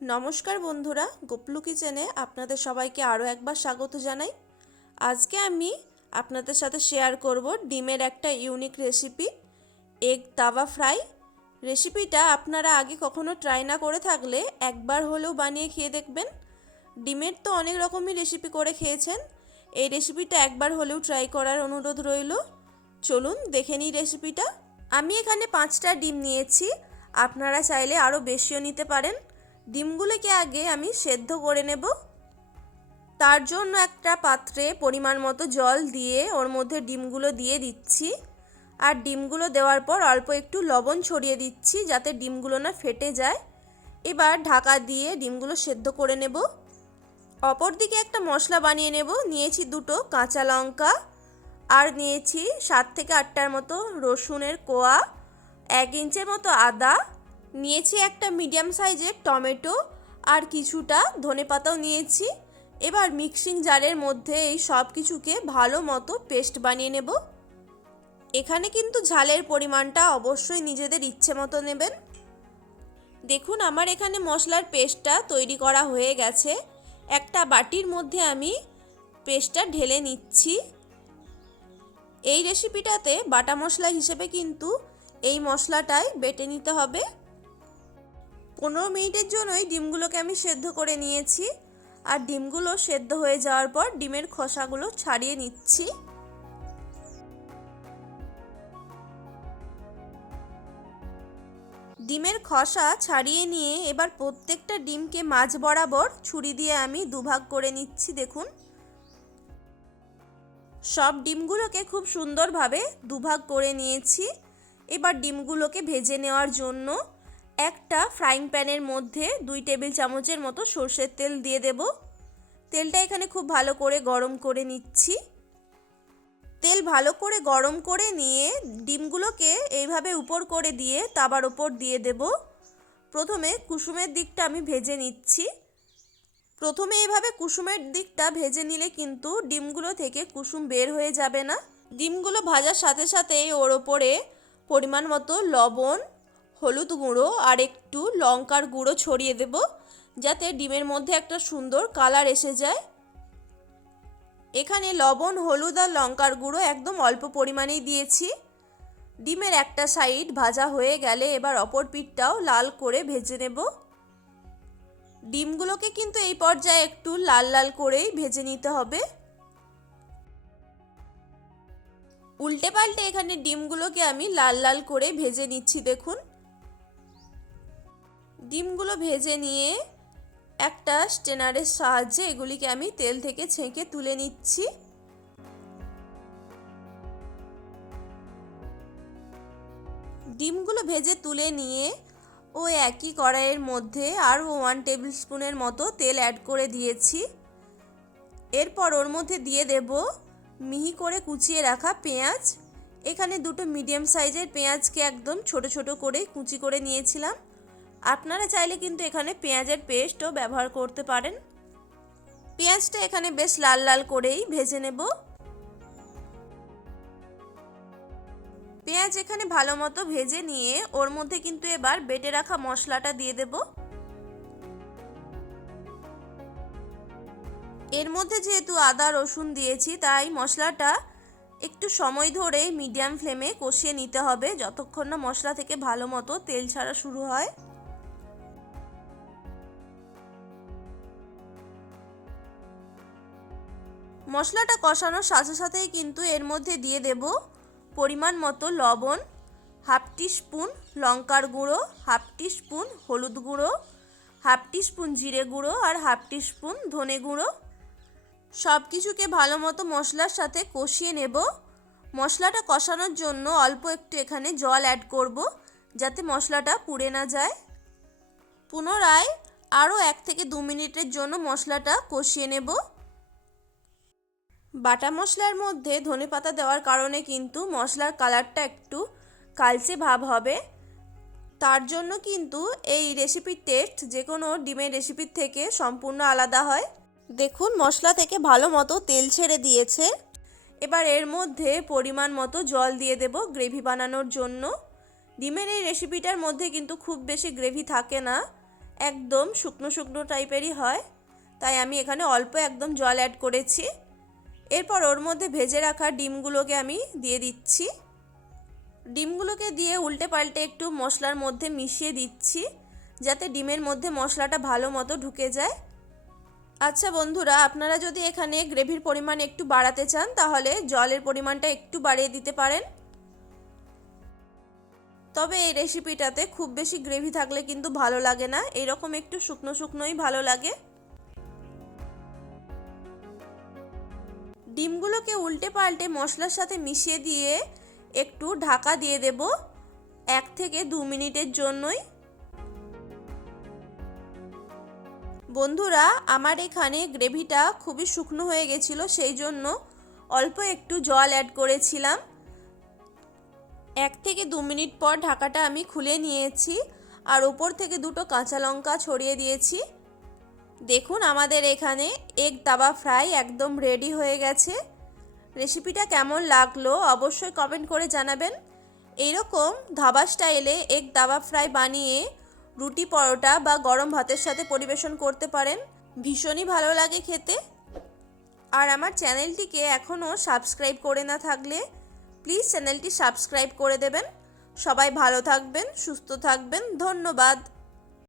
নমস্কার বন্ধুরা, গোপলু কিচেনে আপনাদের সবাইকে আরও একবার স্বাগত জানাই। আজকে আমি আপনাদের সাথে শেয়ার করব ডিমের একটা ইউনিক রেসিপি, এগ তাওয়া ফ্রাই। রেসিপিটা আপনারা আগে কখনো ট্রাই না করে থাকলে একবার হলেও বানিয়ে খেয়ে দেখবেন। ডিমের তো অনেক রকমই রেসিপি করে খেয়েছেন, এই রেসিপিটা একবার হলেও ট্রাই করার অনুরোধ রইল। চলুন দেখে নিই রেসিপিটা। আমি এখানে 5টা ডিম নিয়েছি, আপনারা চাইলে আরও বেশিও নিতে পারেন। ডিমগুলোকে আগে আমি সেদ্ধ করে নেব। তার জন্য একটা পাত্রে পরিমাণ মতো জল দিয়ে ওর মধ্যে ডিমগুলো দিয়ে দিচ্ছি, আর ডিমগুলো দেওয়ার পর অল্প একটু লবণ ছড়িয়ে দিচ্ছি যাতে ডিমগুলো না ফেটে যায়। এবার ঢাকা দিয়ে ডিমগুলো সেদ্ধ করে নেব। অপরদিকে একটা মশলা বানিয়ে নেব। নিয়েছি 2টো কাঁচা লঙ্কা, আর নিয়েছি 7 থেকে 8টার মতো রসুনের কোয়া, 1 ইঞ্চের মতো আদা, নিয়েছি একটা মিডিয়াম সাইজের টমেটো, আর কিছুটা ধনেপাতাও নিয়েছি। এবার মিক্সিং জারের মধ্যে এই সব কিছুকে ভালো মতো পেস্ট বানিয়ে নেব। এখানে কিন্তু ঝালের পরিমাণটা অবশ্যই নিজেদের ইচ্ছে মতো নেবেন। দেখুন আমার এখানে মশলার পেস্টটা তৈরি করা হয়ে গেছে। একটা বাটির মধ্যে আমি পেস্টটা ঢেলে নিচ্ছি। এই রেসিপিটাতে বাটা মশলা হিসেবে কিন্তু এই মশলাটাই বেটে নিতে হবে। 15 মিনিটের জন্যই ডিমগুলোকে আমি সেদ্ধ করে নিয়েছি, আর ডিমগুলো সেদ্ধ হয়ে যাওয়ার পর ডিমের খোসাগুলো ছাড়িয়ে নিচ্ছি। ডিমের খোসা ছাড়িয়ে নিয়ে এবার প্রত্যেকটা ডিমকে মাঝ বরাবর ছুরি দিয়ে আমি দুভাগ করে নিচ্ছি। দেখুন সব ডিমগুলোকে খুব সুন্দরভাবে দুভাগ করে নিয়েছি। এবার ডিমগুলোকে ভেজে নেওয়ার জন্য একটা ফ্রাইং প্যানের মধ্যে 2 টেবিল চামচের মতো সরষের তেল দিয়ে দেব। তেলটা এখানে খুব ভালো করে গরম করে নিচ্ছি। তেল ভালো করে গরম করে নিয়ে ডিমগুলোকে এইভাবে উপর করে দিয়ে তাওয়ার উপর দিয়ে দেব। প্রথমে কুসুমের দিকটা আমি ভেজে নিচ্ছি। প্রথমে এইভাবে কুসুমের দিকটা ভেজে নিলে কিন্তু ডিমগুলো থেকে কুসুম বের হয়ে যাবে না। ডিমগুলো ভাজার সাথে সাথে ওর ওপরে পরিমাণ মতো লবণ, হলুদ গুঁড়ো আর একটু লঙ্কার গুঁড়ো ছড়িয়ে দেব যাতে ডিমের মধ্যে একটা সুন্দর কালার এসে যায়। এখানে লবণ, হলুদ আর লঙ্কার গুঁড়ো একদম অল্প পরিমাণেই দিয়েছি। ডিমের একটা সাইড ভাজা হয়ে গেলে এবার অপর পিঠটাও লাল করে ভেজে নেব। ডিমগুলোকে কিন্তু এই পর্যায়ে একটু লাল লাল করেই ভেজে নিতে হবে। উল্টে পাল্টে এখানে ডিমগুলোকে আমি লাল লাল করে ভেজে নিচ্ছি। দেখুন ডিমগুলো ভেজে নিয়ে একটা স্ট্রেনারের সাহায্যে এগুলিকে আমি তেল থেকে ছেঁকে তুলে নিচ্ছি। ডিমগুলো ভেজে তুলে নিয়ে ওই একই কড়াইয়ের মধ্যে আরও 1 টেবিল স্পুনের মতো তেল অ্যাড করে দিয়েছি। এরপর ওর মধ্যে দিয়ে দেব মিহি করে কুচিয়ে রাখা পেঁয়াজ। এখানে 2টো মিডিয়াম সাইজের পেঁয়াজকে একদম ছোট ছোট করে কুচি করে নিয়েছিলাম। আপনারা চাইলে কিন্তু এখানে পেঁয়াজের পেস্টও ব্যবহার করতে পারেন। পেঁয়াজটা এখানে বেশ লাল লাল করেই ভেজে নেব। পেঁয়াজ এখানে ভালো মতো ভেজে নিয়ে ওর মধ্যে কিন্তু এবার বেটে রাখা মশলাটা দিয়ে দেব। এর মধ্যে যেহেতু আদা রসুন দিয়েছি তাই মশলাটা একটু সময় ধরে মিডিয়াম ফ্লেমে কষিয়ে নিতে হবে যতক্ষণ না মশলা থেকে ভালো মতো তেল ছাড়া শুরু হয়। মশলাটা কষানোর সাথে সাথেই কিন্তু এর মধ্যে দিয়ে দেব পরিমাণ মতো লবণ, 1/2 টিস্পুন লঙ্কার গুঁড়ো, 1/2 টিস্পুন হলুদ গুঁড়ো, 1/2 টিস্পুন জিরে গুঁড়ো আর 1/2 টিস্পুন ধনে গুঁড়ো। সব কিছুকে ভালো মতো মশলার সাথে কষিয়ে নেব। মশলাটা কষানোর জন্য অল্প একটু এখানে জল অ্যাড করব যাতে মশলাটা পুড়ে না যায়। পুনরায় আরও 1 থেকে 2 মিনিটের জন্য মশলাটা কষিয়ে নেব। বাটা মশলার মধ্যে ধনেপাতা দেওয়ার কারণে কিন্তু মশলার কালারটা একটু কালচে ভাব হবে। তার জন্য কিন্তু এই রেসিপির টেস্ট যে কোনো ডিমের রেসিপির থেকে সম্পূর্ণ আলাদা হয়। দেখুন মশলা থেকে ভালো মতো তেল ছেড়ে দিয়েছে। এবার এর মধ্যে পরিমাণ মতো জল দিয়ে দেব গ্রেভি বানানোর জন্য। ডিমের এই রেসিপিটার মধ্যে কিন্তু খুব বেশি গ্রেভি থাকে না, একদম শুকনো শুকনো টাইপেরই হয়, তাই আমি এখানে অল্প একদম জল অ্যাড করেছি। এরপর ওর মধ্যে ভেজে রাখা ডিমগুলোকে আমি দিয়ে দিচ্ছি। ডিমগুলোকে দিয়ে উল্টে পাল্টে একটু মশলার মধ্যে মিশিয়ে দিচ্ছি, যাতে ডিমের মধ্যে মশলাটা ভালো মতো ঢুকে যায়। আচ্ছা বন্ধুরা, আপনারা যদি এখানে গ্রেভির পরিমাণ একটু বাড়াতে চান তাহলে জলের পরিমাণটা একটু বাড়িয়ে দিতে পারেন। তবে এই রেসিপিটাতে খুব বেশি গ্রেভি থাকলে কিন্তু ভালো লাগে না, এরকম একটু শুকনো শুকনোই ভালো লাগে। ডিমগুলোকে উল্টে পাল্টে মশলার সাথে মিশিয়ে দিয়ে একটু ঢাকা দিয়ে দেব 1 থেকে 2 মিনিটের জন্যই। বন্ধুরা, আমার এখানে গ্রেভিটা খুবই শুকনো হয়ে গেছিলো, সেই জন্য অল্প একটু জল অ্যাড করেছিলাম। 1 থেকে 2 মিনিট পর ঢাকাটা আমি খুলে নিয়েছি আর উপর থেকে 2টো কাঁচা লঙ্কা ছড়িয়ে দিয়েছি। দেখুন আমাদের এখানে এগ তাওয়া ফ্রাই একদম রেডি হয়ে গেছে। রেসিপিটা কেমন লাগলো অবশ্যই কমেন্ট করে জানাবেন। এইরকম ধাবা স্টাইলে এগ তাওয়া ফ্রাই বানিয়ে রুটি, পরোটা বা গরম ভাতের সাথে পরিবেশন করতে পারেন, ভীষণই ভালো লাগে খেতে। আর আমার চ্যানেলটিকে এখনও সাবস্ক্রাইব করে না থাকলে প্লিজ চ্যানেলটি সাবস্ক্রাইব করে দেবেন। সবাই ভালো থাকবেন, সুস্থ থাকবেন, ধন্যবাদ।